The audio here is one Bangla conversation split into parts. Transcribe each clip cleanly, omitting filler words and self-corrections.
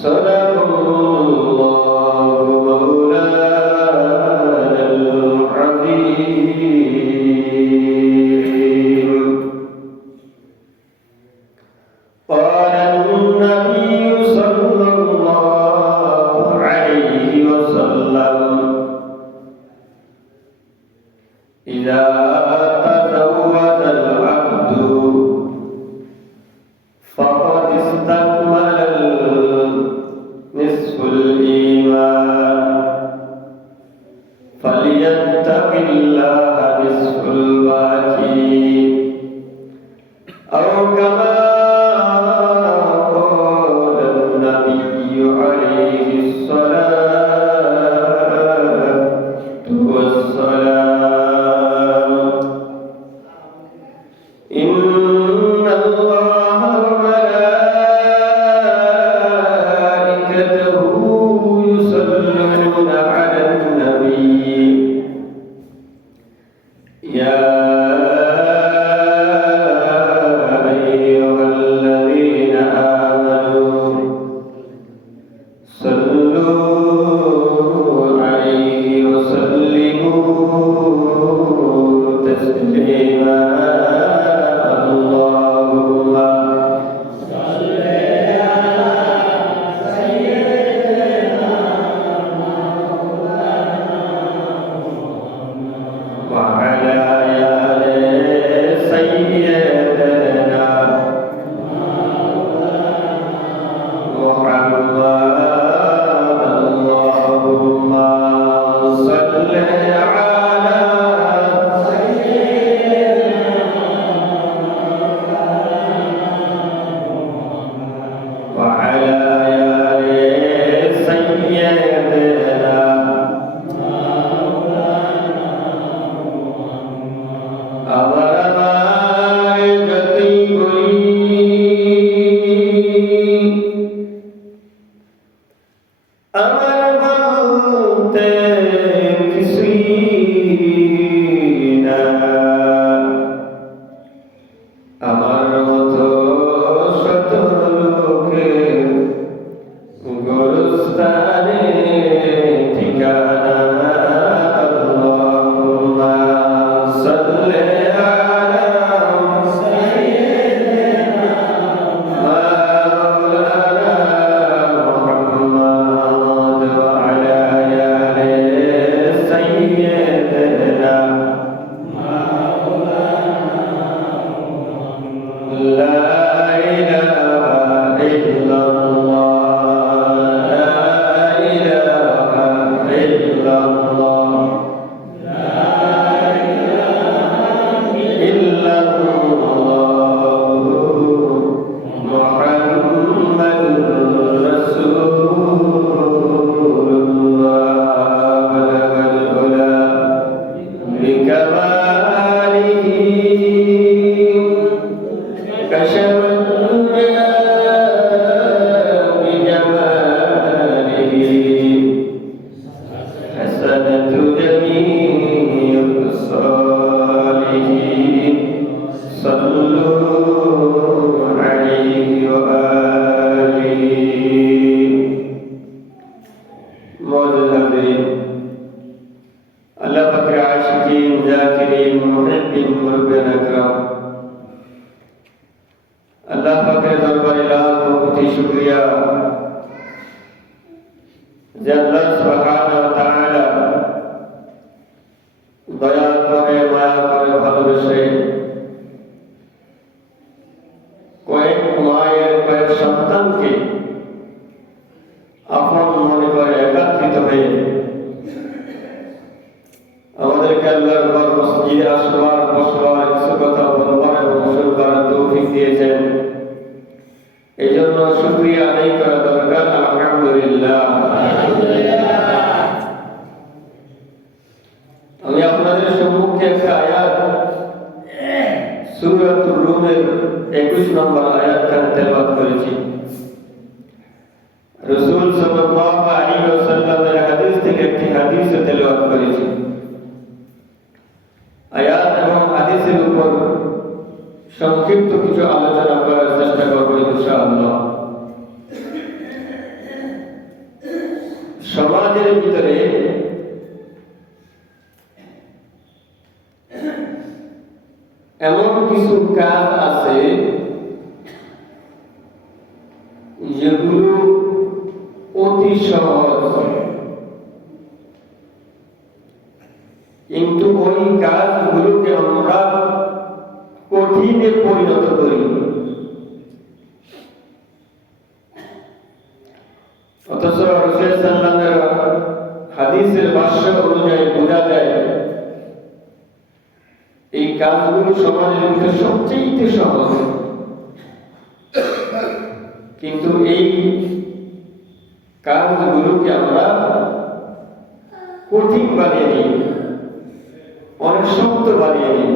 صدق الله مولانا العظيم. قال النبي صلى الله عليه وسلم: إذا تزوج العبد فقد استكمل نصف الإيمان، فليتق الله نصف الباقي، أو كما قال النبي عليه الصلاة والسلام: إن الله وملائكته يصلون على النبي يا أيها الذين آمنوا صلوا عليه وسلموا تسليما. اللهم صل على سيدنا وعلى آل سيدنا محمد. اللهم صل على وعلى آل سيدنا আমার যতই বলি আমার বলতে কিছুই না, আমার মতো শত লোকের গোরস্থানে ঠিকানা। আল্লাহুম্মা সাল্লি আলা সাইয়্যিদিনা মাওলানা মুহাম্মদ ওয়া আলা আলি সাইয়্যিদিনা লা ইলাহা ইল্লাল্লাহ, লা ইলাহা ইল্লাল্লাহ, লা ইলাহা ইল্লাল্লাহ মুহাম্মাদুর রাসূলুল্লাহ। বালাগাল উলা বিকামালিহি كشف بجماله حسنة جميع الصالحين. صلوا عليه وآله. مذهبين الله فكر عاشقين ذاكرين محبين مربين أكرام। আল্লাহ পাকের দরবারে লাখ কোটি শুকরিয়া যে আল্লাহ সুবহানাহু ওয়া তাআলা দয়া করে মায়া করে ভালোবেসে কয়েক মায়ের কয়েক সন্তানকে আপন মনে করে একত্রিত হয়ে আমাদেরকে আল্লাহর ঘর মসজিদে আসবার বসবার কিছু কথা বলবার এবং শুনবার তৌফিক দিয়েছেন। এই জন্য শুকরিয়া আদায় করা দরকার। আলহামদুলিল্লাহ। আমি আপনাদের সম্মুখে একটা আয়াত সূরাতুর রুমের 21 নম্বর আয়াতখানা তেলাওয়াত করেছি। রাসূল সাল্লাল্লাহু আলাইহি ওয়াসাল্লামের হাদিস থেকে একটি হাদিস তেলাওয়াত করেছি। আয়াত এবং হাদিসের উপর সংক্ষিপ্ত কিছু আলোচনা করার চেষ্টা করব ইনশাআল্লাহ। সমাজের ভিতরে এমন কিছু কাজ আছে যেগুলো অতি সহজ, কিন্তু ওই কাজগুলোকে আমরা কঠিনে পরিণত করি। অথচ রাসূল সাল্লাল্লাহু আলাইহি ওয়াসাল্লামের হাদিসের ভাষ্য অনুযায়ী বোঝা যায় এই কাজগুলো সমাজের ভিতরে সবচেয়ে সহজ, কিন্তু এই কাজগুলোকে আমরা কঠিন বানিয়ে নিই, অনেক শক্ত বানিয়ে নিই।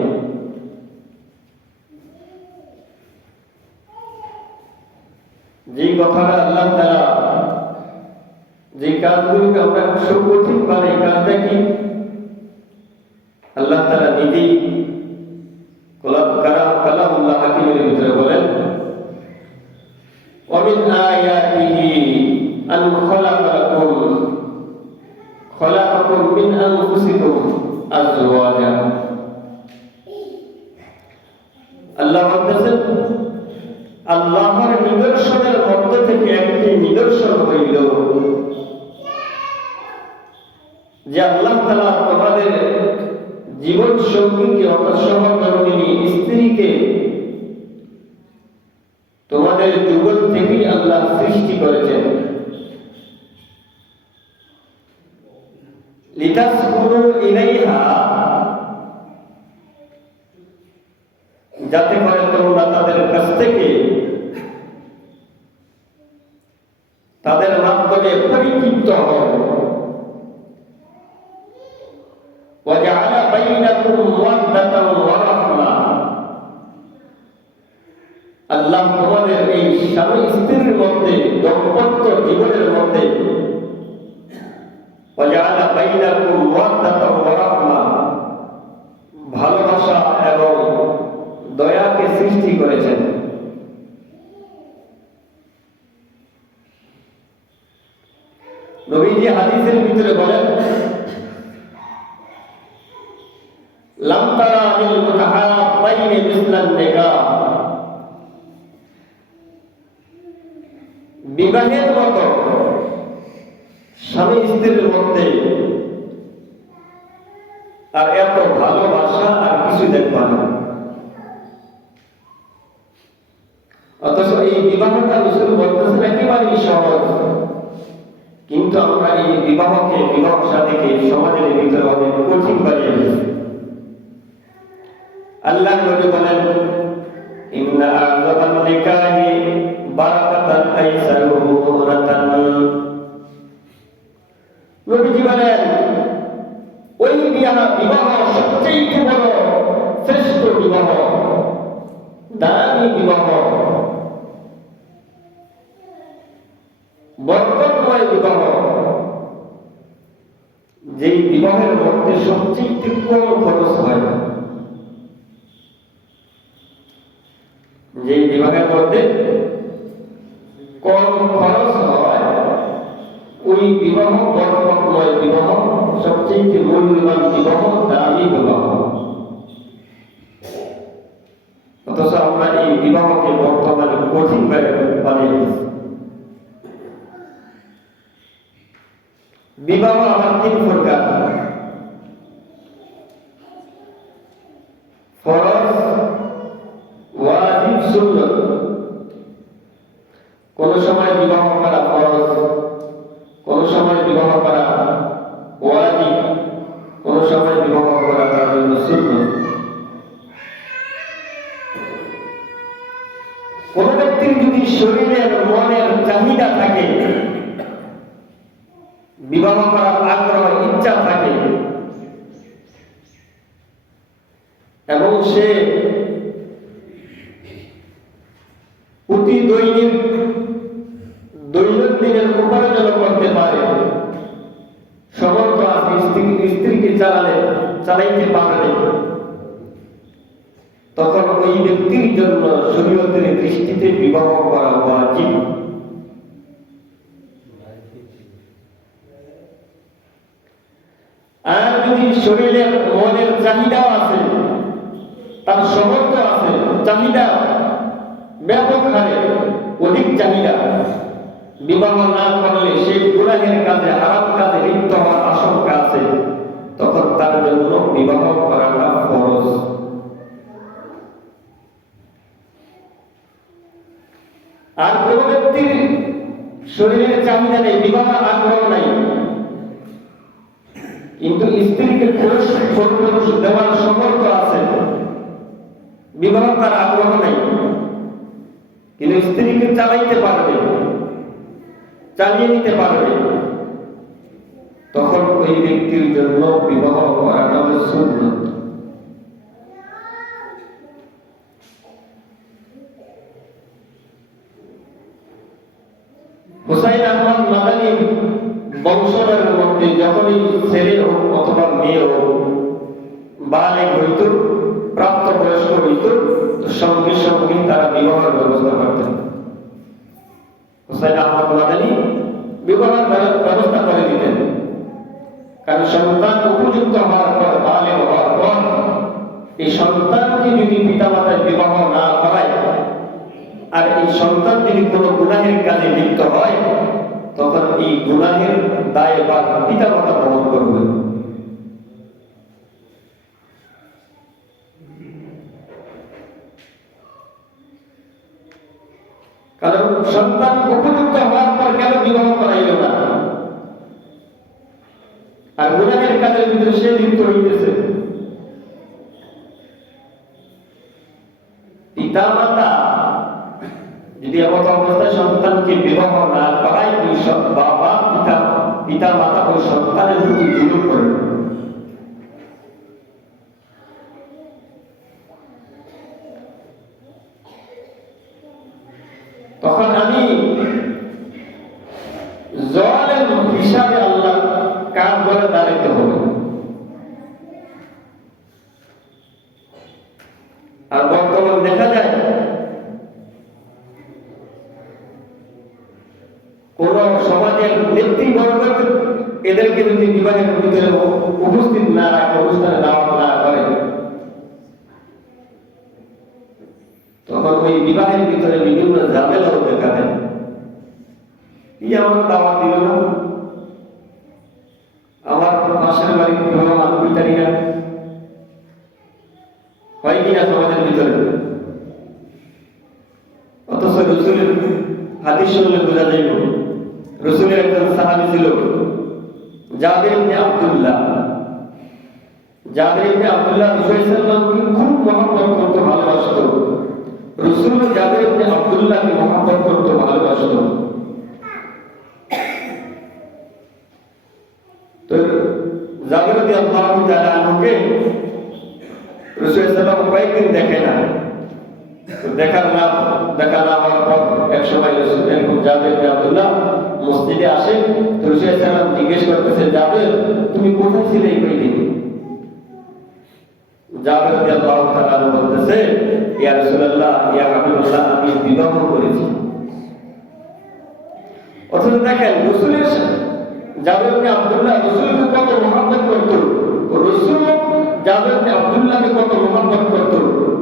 যে কথাটা আল্লাহ তাআলা যে কাজগুলোকে আমরা সব কঠিন বানাই, কাজটা কি? আল্লাহ তাআলা নিজেই কালামুল্লাহ হাকিমের ভিতরে বলেন, ومن آياته أن خلقكم من أنفسكم أزواجا। আল্লাহ বলতেছেন আল্লাহর নিদর্শনের মধ্য থেকে একটি নিদর্শন হইল যে আল্লাহ তাআলা তোমাদের জীবন সঙ্গীকে অর্থাৎ সহধর্মিণী স্ত্রীকে তোমাদের যুগল থেকেই আল্লাহ সৃষ্টি করেছেন। লিতাসকুনু ইলাইহা, যাতে করে তোমরা তাদের কাছ থেকে তাদের মাধ্যমে পরিতৃপ্ত হও। ওয়া জাআলা বাইনাকুম মাওয়াদ্দাতান ওয়া রাহমা, আল্লাহ তোমাদের এই স্বামী স্ত্রীর মধ্যে দাম্পত্য জীবনের মধ্যে ওয়া জাআলা বাইনাকুম মাওয়াদ্দাতান ওয়া রাহমা, ভালোবাসা এবং দয়াকে সৃষ্টি করেছেন। নবীজি হাদিসের ভিতরে বলেন, লাম তারা লিল মুতাহাব্বাইনি মিসলান নিকাহ, বিবাহের মতো স্বামী স্ত্রীর মধ্যে আর এত ভালোবাসা আর কিছু দেখবা না। অথচ এই বিবাহটা রাসূল বলতেছেন একেবারেই সহজ, কিন্তু আমরা এই বিবাহকে, বিবাহ সাথীকে সমাজের ভিতরে অনেক কঠিন বানিয়ে দিয়েছি। আল্লাহ নবী বলেন, ইন্না আযমান নিকাহি বারাকাতান আইসারুহু মুরাতান। নবীজি বলেন ওই বিবাহ সবচেয়ে বড় শ্রেষ্ঠ বিবাহ, দামি বিবাহ, বরকতময় বিবাহ, যেই বিবাহের মধ্যে সবচেয়ে কম খরচ হয়, যেই বিবাহের মধ্যে কম খরচ হয়, ওই বিবাহ বরকতময় বিবাহ, সবচেয়ে মূল্যবান বিবাহ, দামি বিবাহ। অথচ আমরা এই বিবাহকে বর্তমানে কঠিন বানিয়ে দিচ্ছি। বিবাহ আমার 3 প্রকার: ফরজ, ওয়াজিব, সুন্নাত। কোন সময় বিবাহ করা ফরজ, কোন সময় বিবাহ করা ওয়াজিব, কোন সময় বিবাহ করা তার জন্য সুন্নাত। কোন ব্যক্তির যদি শরীরের মনের চাহিদা থাকে, বিবাহ করার আগ্রহ ইচ্ছা থাকে, এবং সে প্রতি দৈনন্দিনের উপার্জন করতে পারে, সমর্থ আছে, স্ত্রীকে চালাইতে পারে, তখন ওই ব্যক্তির জন্য শরীয়তের দৃষ্টিতে বিবাহ করা ওয়াজিব। আর যদি শরীরের মনের চাহিদাও আছে, তার সমর্থ আছে, চাহিদা ব্যাপক হারে অধিক চাহিদা, বিবাহ না করলে সেই গুনাহের কাজে, হারাম কাজে লিপ্ত হওয়ার আশঙ্কা আছে, তখন তার জন্য বিবাহ করাটা ফরজ। আর কোন ব্যক্তির শরীরের চাহিদা নেই, বিবাহ আগ্রহ নাই, কিন্তু স্ত্রীকে পুরুষ দেওয়ার সমর্থ আছে, বিবাহ তার আগ্রহ নেই, কিন্তু স্ত্রীকে চালাইতে পারবে, চালিয়ে নিতে পারবে, তখন ওই ব্যক্তির জন্য বিবাহ করাটা হলো সুন্নাত। হুসাইন আহমদ মাদানীর বংশধরের মধ্যে যখনই ছেলে হোক অথবা মেয়ে হোক বালেগ হইত, প্রাপ্তবয়স্ক হইত, সঙ্গে সঙ্গে তারা বিবাহের ব্যবস্থা করতেন। হুসাইন আহমদ মাদানী বিবাহের ব্যবস্থা করে দিতেন, কারণ সন্তান উপযুক্ত হওয়ার পর, বালেগ হওয়ার পর এই সন্তানকে যদি পিতামাতার বিবাহ না করায় আর এই সন্তান যদি কোনো গুনাহের কাজে লিপ্ত হয়, তখন এই গুনাহের দায় বা পিতামাতা বহন করবে। কারণ সন্তান উপযুক্ত হওয়ার পর কেন বিবাহ করাইল না, আর গুনাহের কাজের ভিতরে সে লিপ্ত হইতেছে। পিতামাতা যদি এমত অবস্থায় সন্তানকে বিবাহ না করায়, বাবা পিতা মাতা ও সন্তানের প্রতি জুলুম করে। তখন আমি জালেম হিসাবে আল্লাহ কাজ করে দাঁড়াইতে হবে। আর বর্তমান দেখা যায় কোন সমাজের নেতৃবর্গ এদেরকে যদি বিবাহের ভিতরে উপস্থিত না রাখে, অনুষ্ঠানে দাওয়াত না করে, তখন ওই বিবাহের ভিতরে বিভিন্ন ঝামেলাও দেখা দেয়। কি আমার দাওয়াত দিল না, আমার পাশের বাড়ির বিবাহ আমি পিতারি না, হয় কিনা সমাজের ভিতরে। অথচ রসুলের হাদিস শুনলে বোঝা যাইব, রসুলের একজন সাহাবী ছিল জাবির ইবনে আব্দুল্লাহ। জাবির ইবনে আব্দুল্লাহ রাসূল সাল্লাল্লাহু খুব মহব্বত করতে ভালোবাসত। রসুল জাবির ইবনে আব্দুল্লাহকে মহব্বত করতে ভালোবাসত। তো জাবির রাদিয়াল্লাহু তাআলা আনহুকে রাসূল সাল্লাল্লাহু কয়েকদিন দেখে না। দেখা না হওয়ার পর এক সময় জাবির ইবনে আব্দুল্লাহ মসজিদে আসে। তো রাসূল সাল্লাল্লাহু আলাইহি ওয়াসাল্লাম জিজ্ঞেস করতেছে, জাবির তুমি কোথায় ছিলে এই কয়েকদিন? জাবির রাদিয়াল্লাহু তাআলা বলতেছে, ইয়া রাসূলুল্লাহ, ইয়া হাবিবাল্লাহ, আমি বিবাহ করেছি। অথচ দেখেন রাসূলের জাবির ইবনে আব্দুল্লাহ রাসূলকে কত মহব্বত করত, রাসূল জাবির ইবনে আব্দুল্লাহকে কত মহব্বত করত,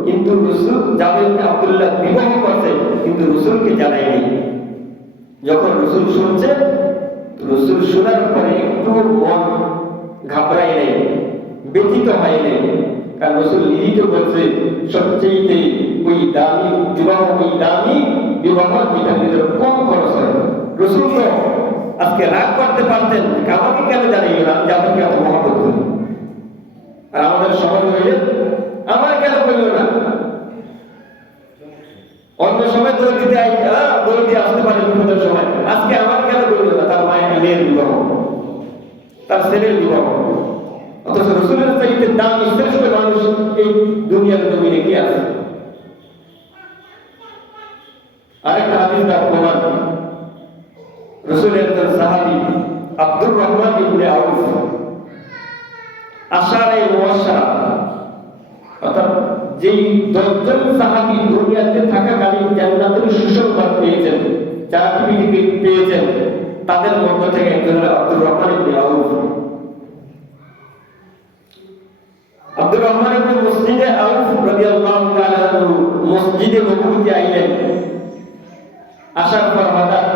কিন্তু রাসূল জাবির ইবনে আব্দুল্লাহ বিবাহ করতে কিন্তু রাসূলকে জানায়নি। যখন রাসূল শুনছে, রাসূল শোনার পরে একটু মন ঘাবড়ায় নেই, ব্যথিত হয় নাই, কারণ রাসূল নিজেই তো বলছে সবচেয়ে ওই দামি বিবাহ যেটার ভিতরে কম খরচ হয়। রাসূল তো আজকে রাগ করতে পারতেন, আমাকে কেন জানাইল না, আমি আপনাকে এত মহব্বত করি। আর আমাদের সমাজ হইলে আমার কেন বলল না, অন্য সময় দৌড় দিতে আসতে পারে বিপদের সময়, আজকে আমার কেন বলল না, তার মায়ের মেয়ের বিবাহ, তার ছেলের বিবাহ। অথচ রাসূলের চাইতে দামি শ্রেষ্ঠ মানুষ এই দুনিয়ার জমিনে কি আছে? আরেকটা হাদিস দ্বারা প্রমাণ, রাসূলের একজন সাহাবী আব্দুর রহমান ইবনে আউফ, আশারে মুবাশশারা, অর্থাৎ যেই 10 জন সাহাবী দুনিয়াতে থাকাকালীন জান্নাতের সুসংবাদ পেয়েছেন, সার্টিফিকেট পেয়েছেন, তাদের মধ্য থেকে একজন হলো আব্দুর রহমান ইবনে আউফ। আব্দুর রহমান ইবনে মসজিদে আউফ রাদিয়াল্লাহু তাআলা আনহু মসজিদে নববীতে আইলেন। আসার পর হঠাৎ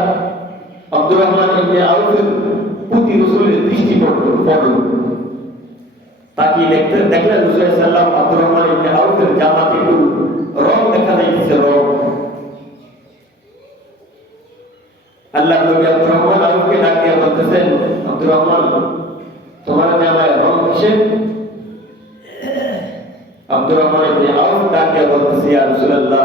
আব্দুর রহমান ইবনে আউফের প্রতি রাসূলের দৃষ্টি পড়ল। তাকিয়ে দেখলেন রাসূল সাল্লাল্লাহু আলাইহি ওয়াসাল্লাম আব্দুর রহমান ইবনে আউফের জামাতে একটু রং দেখা যাইতেছে, রং। আল্লাহ নবী আব্দুর রহমান আউফকে ডাক দিয়ে বলতেছেন, আব্দুর রহমান, তোমার জামায় রং কিসের? আব্দুর রহমান ইবনে আউফ ডাক দিয়ে বলতেছে, ইয়া রাসূলুল্লাহ,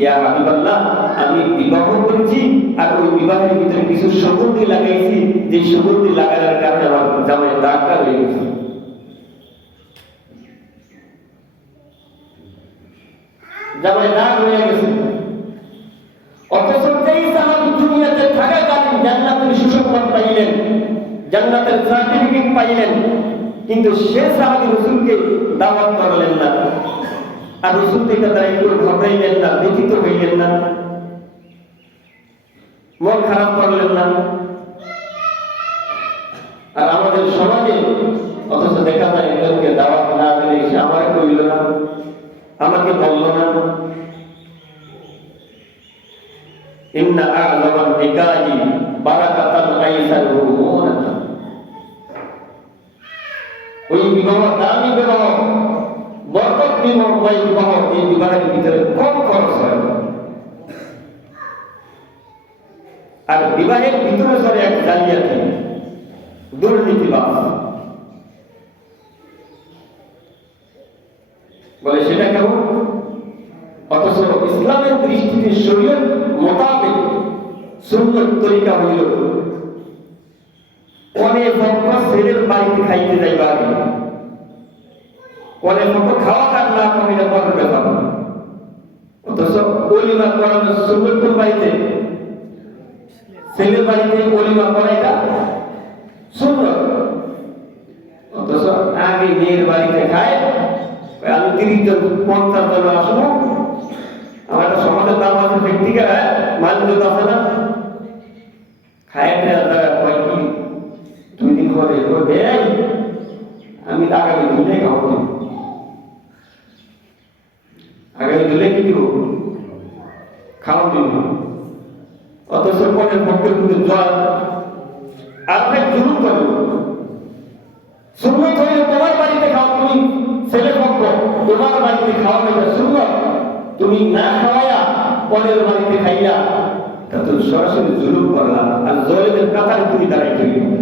ইয়া হাবিবাল্লাহ, আমি বিবাহ করেছি আর ওই বিবাহের ভিতরে কিছু সুগন্ধি লাগাইছি, যে সুগন্ধি লাগানোর কারণে আমার জামায় দাগটা হয়ে গেছে। জামায় দাগ হয়ে গেছে। অথচ যেই সাহাবী দুনিয়াতে থাকাকালীন জান্নাতের সুসংবাদ পাইলেন, জান্নাতের সার্টিফিকেট পাইলেন, কিন্তু সে সাহাবী রাসূলকে দাওয়াত করলেন না, আর রাসূল থেকে তারা একটু ঘবরাইলেন না, ব্যথিত হইলেন না, মন খারাপ করলেন না। আর আমাদের সমাজে অথচ দেখা যায় একজনকে দাওয়াত না দিলে সে আমারে কইল না, আমাকে বলল না। ইন্না আ'যামান নিকাহি বারাকাতান আইসারুহু মুনাতান। ওই বিবাহ দামি বিবাহ, বরকত বিবাহ, এই বিবাহের ভিতরে কম খরচ হয়। আর বিবাহের ভিতরে সরে এক জালিয়াতি, দুর্নীতিবাজ। বলে সেটা কেমন? অথচ ইসলামের দৃষ্টিতে শরীয়ত মোতাবেক সুন্নত তরিকা হইল অনেক ভক্ত ছেলের বাড়িতে খাইতে যাইবা আগে, অনেক ভক্ত খাওয়া খান না কমে না বড় ব্যাপার। অথচ ওলিমা করানো সুন্নত কোন বাড়িতে? ছেলের বাড়িতে ওলিমা করাইটা সুন্নত। অথচ আগে মেয়ের বাড়িতে খায়, আমি 30 জন 50 জন আসবো, আমার একটা সমাজের দাম আছে, ব্যক্তিকে মালিক আছে না, খায় কয় কি 2 দিন পরে আমি আগামী দিনে খাওয়াবো, আগামী দিলে কি দিব, খাওয়া দিব। অথচ পরের পক্ষের মধ্যে জল আর জুলুম করবে। সুন্নত হইলে তোমার বাড়িতে খাও, তুমি ছেলে পক্ষ তোমার বাড়িতে খাওয়া যাবে সুন্নত, তুমি না খাওয়াইয়া পরের বাড়িতে খাইয়া তা তুমি সরাসরি জুলুম করলাম। আর জলের কাতারে তুমি দাঁড়াইতে গেলে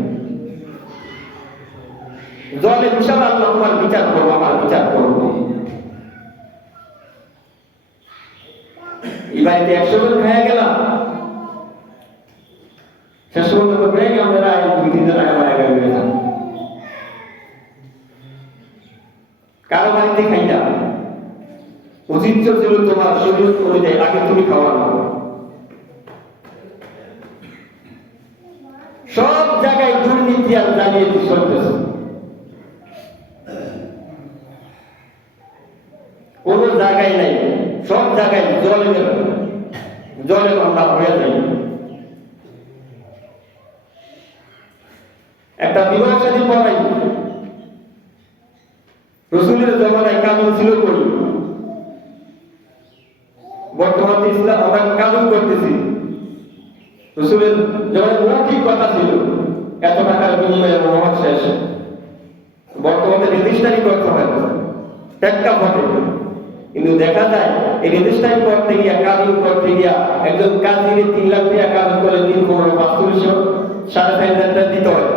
জলে বিশাল আল্লাহ তোমার বিচার করবো, আমার বিচার করবো। এই বাড়িতে 100 জন খাইয়া গেলাম, শেষ পর্যন্ত আমরা 2-3 জন আগে মারা গেলাম। কারো বাড়িতে খাইয়া উচিত ছিল তোমার শরীর অনুযায়ী আগে তুমি খাওয়ানো। সব জায়গায় দুর্নীতি আর জালিয়াতি চলতেছে, কোন জায়গায় নাই, সব জায়গায় জলে আমরা হয়ে যাই। একটা বিবাহ শাদী পড়াই, রাসূলের জমানায় কানুন ছিল কই, বর্তমানে ইসলাম আমরা কানুন করতেছি। রাসূলের জমানায় মৌখিক কথা ছিল, এত টাকার বিনিময়ে মোহাম্মদ শেষ। বর্তমানে রেজিস্ট্রি করতে হয়, টেক্কা ঘটে। কিন্তু দেখা যায় এই রেজিস্ট্রি করতে গিয়া, কানুন করতে গিয়া একজন কাজীর 3 লাখ টাকা কানুন করে 3 কোটি 500 4.5 লাখ দিতে হয়,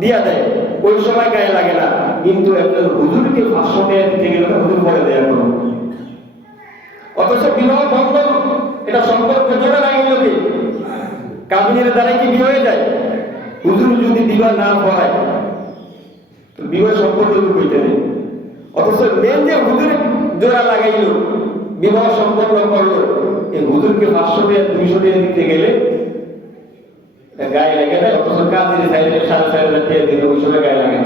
দিয়া দেয়। ওই সময় গায়ে লাগে না, কিন্তু একজন হুজুরকে 500 টাকা দিতে গেলে হুজুর বলে দেয়া করো। অথচ বিবাহ বন্ধন, এটা সম্পর্ক জোড়া লাগিল কি কাবিনের দ্বারা কি বিয়ে হয়ে যায়? হুজুর যদি বিবাহ না করায় তো বিবাহ সম্পর্ক হইতে নেই। অথচ মেন যে হুজুর জোড়া লাগাইল, বিবাহ সম্পন্ন করলো, এই হুজুরকে 500 টাকা 200 টাকা দিতে গেলে গায়ে লাগে না। অথচ কাজের চাইলে 4.5 লাখ টাকা দিলে ওই সময় গায়ে লাগে।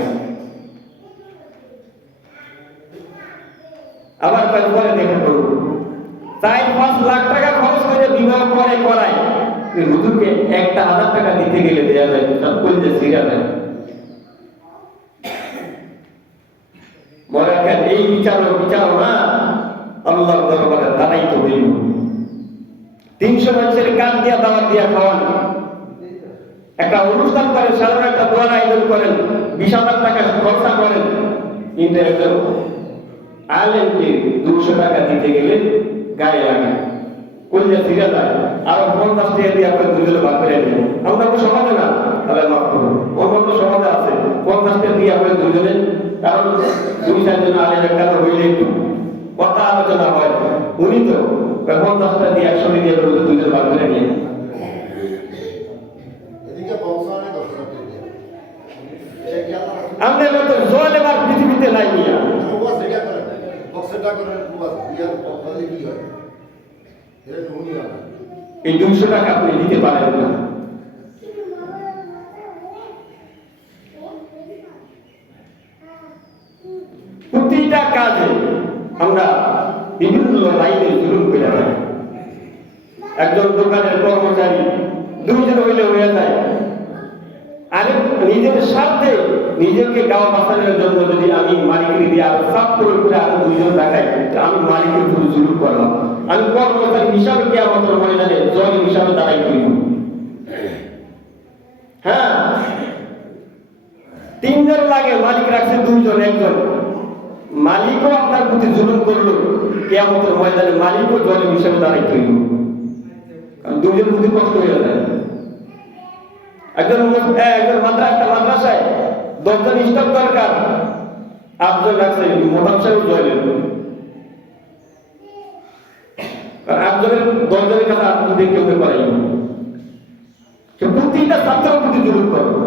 আবার পরে দেখে করবো 4-5 লাখ টাকা খরচ করে বিবাহ করে করায়, হুজুরকে 1,000 টাকা দিতে গেলে দেওয়া যায়, সব কইতে শিখা যায়। মনে রাখেন বিচারনা আল্লাহর দরবারে দাঁড়াই তো হইল। 300 মানুষের কান দিয়া দাওয়াত দিয়া খাওয়ান, একটা অনুষ্ঠান করেন, সাধারণ একটা দোয়ার আয়োজন করেন, 20,000 টাকা খরচা করেন, কিন্তু একজন আলেমকে 200 টাকা দিতে গেলে গায়ে লাগে, কলিজা ফিরে যায়। আর 50 টাকা দিয়ে আপনার দুজনে ভাগ করে নেবেন। আমরা তো সমাজে না, তাহলে মাফ করুন, অন্য সমাজে আছে 50 টাকা দিয়ে আপনার দুজনে, কারণ 2-4 জন আলেমের কারণ হইলে একটু কথা আলোচনা হয়, উনি তো 50 টাকা দিয়ে 100 দিয়ে দুজনে ভাগ করে নিয়ে আমাদের মতো জলেবার পৃথিবীতে নাই নিয়া এই 200 টাকা আপনি দিতে পারেন না। প্রতিটা কাজে আমরা বিভিন্ন লাইনে জুলুম করে থাকি। একজন দোকানের কর্মচারী 2 জন হইলে হয়ে যায়, আর নিজের স্বার্থে নিজেকে গাওয়া বাঁচানোর জন্য যদি আমি মালিকের দিয়ে আরো সাপ করে আরো 2 জন দেখাই, আমি মালিকের উপর জুলুম করলাম, আমি কর্মচারী হিসাবে কে আমাদের ময়দানে জল হিসাবে দাঁড়াই করিব। হ্যাঁ, 3 জন লাগে, মালিক রাখছে 2 জন, 1 জন, মালিকও আপনার প্রতি জুলুম করলো, কে আমাদের ময়দানে মালিকও জল হিসাবে দাঁড়াই করিব, কারণ 2 জন প্রতি কষ্ট হয়ে যায়। একজন মাদ্রাসায় 10 জন স্টাফ দরকার, 8 জন রাখছে, মোটামসাহেব জয়েন, 8 জনের 10 জনের কাছে 8 জন কেউ পারে, প্রতিটা ছাত্রের প্রতি জুলুম করবে।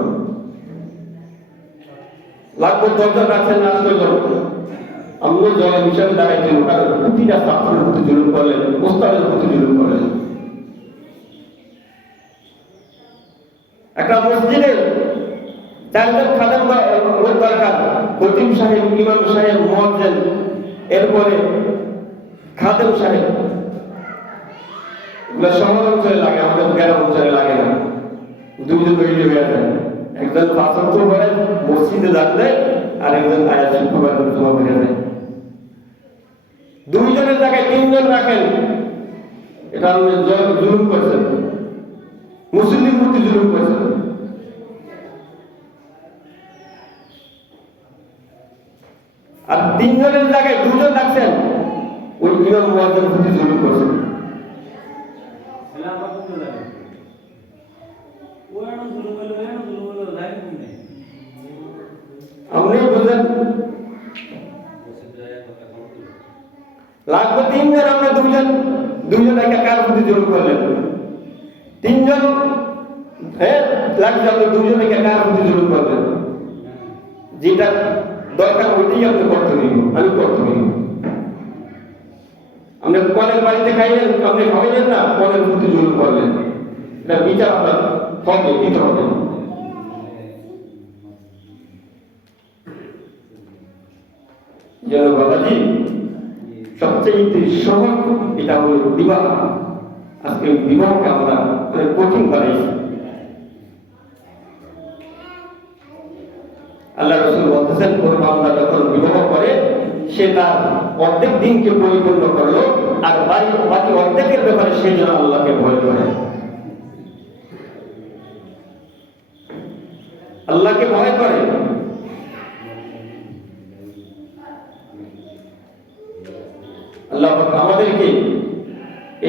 লাগবে 10 জন রাখছেন, 8 জন আমরা জয়েন হিসাবে দাঁড়াই দেব, কারণ প্রতিটা ছাত্রের প্রতি জুলুম করলেন, ওস্তাদের প্রতি জুলুম করলেন। একটা মসজিদে 4 জন খাদেম দরকার, খতিব সাহেব, ইমাম সাহেব, মুয়াজ্জিন, এরপরে খাদেম সাহেব। এগুলো শহর অঞ্চলে লাগে, আমাদের গ্রাম অঞ্চলে লাগে না। 2 জন হইলে হয়ে যায়, একজন 5 ওয়াক্ত পড়ে মসজিদে যাচ্ছে, আর একজন আয়াত শুক্রবার জমা করে যায়। 2 জনের জায়গায় 3 জন রাখেন, এটা জুলুম করছেন, মুসলিম প্রতি জুলুম করছেন। আর 3 জনের জায়গায় 2 জন রাখছেন, ওই ইমাম মুয়াজ্জিন প্রতি জুলুম করছেন। আপনি বুঝেন, লাগবে 3 জন, আমরা 2 জন একটা কার প্রতি জুলুম করলেন, 3 জন লাগবে, আপনি 2 জন একটা কার প্রতি জুলুম করলেন, যেটা দরকার ওইটাই আপনি করতে হইব, আমি করতে হইব। আপনি কলের বাড়িতে খাইলেন, আপনি খাইলেন না, কলের প্রতি জুলুম করলেন, এটা বিচার আপনার হবে, দিতে হবে। বাবাজি, সবচেয়ে সহজ এটা হল বিবাহ। আজকে বিবাহকে আমরা কঠিন বানাইছি। আল্লাহ রাসূল বলতেছেন, কোন বান্দা যখন বিবাহ করে সে তার অর্ধেক দিনকে পরিপূর্ণ করলো, আর বাকি অর্ধেকের ব্যাপারে সে যেন আল্লাহকে ভয় করে। আল্লাহকে ভয় করে। আল্লাহ আমাদেরকে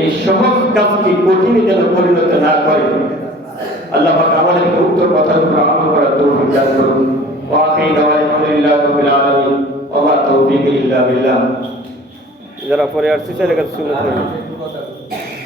এই সহজ কাজকে কঠিনে যেন পরিণত না করে। আল্লাহ আমাদেরকে উক্ত কথার উপর আমল করার তৌফিক দান করুন। ওয়া আখিরু দাওয়ানা আলহামদুলিল্লাহি রাব্বিল আলামিন ওয়া মা তাওফীকি ইল্লা বিল্লাহ। যারা পরে আসছে সেটা শুনে